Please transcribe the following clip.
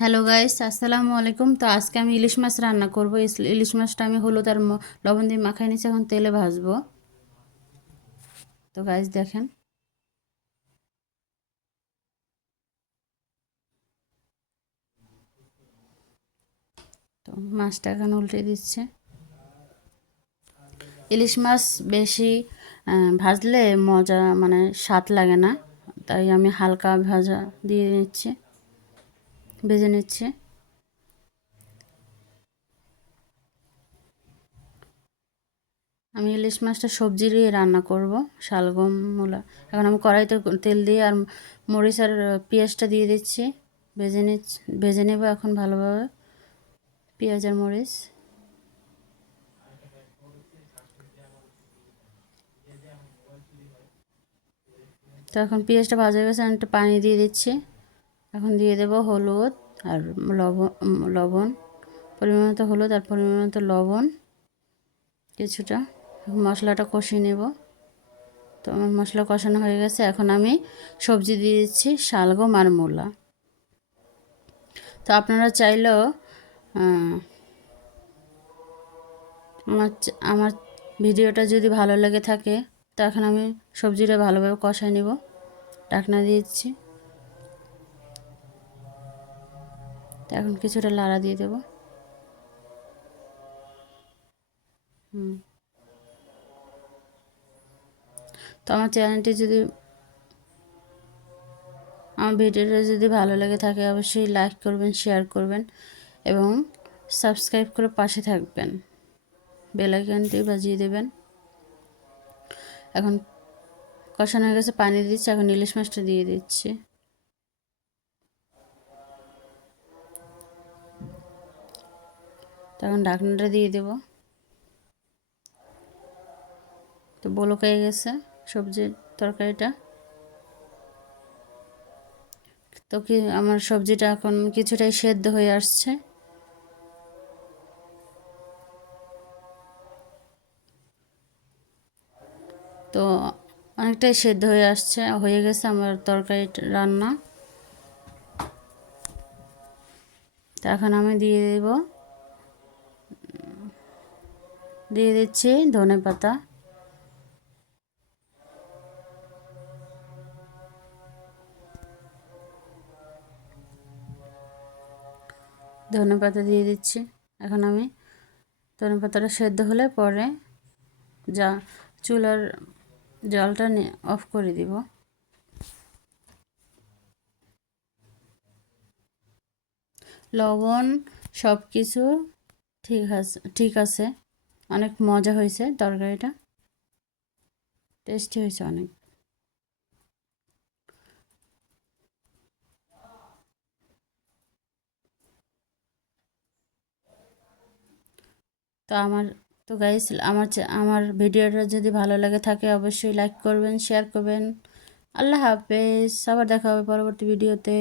Hello guys আসসালামু আলাইকুম তো আজকে আমি ইলিশ মাছ রান্না করব। ইলিশ মাছটা আমি হলুদ আর লবণ দিয়ে মাখাই নিচ্ছি। এখন তেলে ভাজবো। তো গাইস দেখেন। তো মাছটা এখন উল্টে দিচ্ছে। ইলিশ মাছ বেশি ভাজলে মজা মানে স্বাদ লাগে না। তাই আমি হালকা ভাজা দিয়ে নিচ্ছি ভেজে নিচ্ছি। আমি ইলিশ মাছটা সবজি দিয়ে রান্না করব, শালগম, মূলা। এখন আমি কড়াইতে তেল দিয়ে আর মরিচ আর পেঁয়াজটা দিয়ে দিচ্ছি। ভেজে নিচ্ছি ভেজে নেব এখন ভালোভাবে পেঁয়াজ আর মরিচ। তো এখন পেঁয়াজটা ভাজা গেছে আমি একটু পানি দিয়ে দিচ্ছি। এখন দিয়ে দেব হলুদ আর লবণ লবণ। পরিমাণ মতো হলুদ আর পরিমাণ মতো লবণ, কিছুটা। মশলাটা কষিয়ে নেব। তো আমার মশলা কষানো হয়ে গেছে। এখন আমি সবজি দিয়ে দিচ্ছি শালগম আর মূলা। তো আপনারা চাইলেও আমার আমার ভিডিওটা যদি ভালো লেগে থাকে, তো এখন আমি সবজিটা ভালোভাবে কষাই নেব। ঢাকনা দিয়েছি তো এখন কিছুটা লাড়া দিয়ে দেবো। হুম। তো আমার চ্যানেলটি যদি আমার ভিডিওটা যদি ভালো লেগে থাকে, অবশ্যই লাইক করবেন, শেয়ার করবেন এবং সাবস্ক্রাইব করে পাশে থাকবেন। বেলাইকনটি বাজিয়ে দেবেন। এখন কষানো হয়ে গেছে, পানি দিচ্ছি, এখন ইলিশ মাছটা দিয়ে দিচ্ছি। তখন ঢাকনাটা দিয়ে দেব। তো বলক হয়ে গেছে সবজির তরকারিটা। তো কি আমার সবজিটা এখন কিছুটাই সেদ্ধ হয়ে আসছে। তো অনেকটাই সেদ্ধ হয়ে আসছে, হয়ে গেছে আমার তরকারি রান্না। তো এখন আমি দিয়ে দেব। দিয়ে দিচ্ছি ধনে পাতা। ধনে পাতা দিয়ে দিচ্ছি। এখন আমি ধনে পাতাটা সেদ্ধ হলে পরে যা চুলার জলটা অফ করে দিব। লবণ সব কিছু ঠিক আছে ঠিক আছে। অনেক মজা হয়েছে তরকারিটা। টেস্টি হয়েছে অনেক। তো আমার, তো গাইস আমার আমার ভিডিওটা যদি ভালো লাগে থাকে অবশ্যই লাইক করবেন শেয়ার করবেন। আল্লাহ হাফেজ, আবার দেখা হবে পরবর্তী ভিডিওতে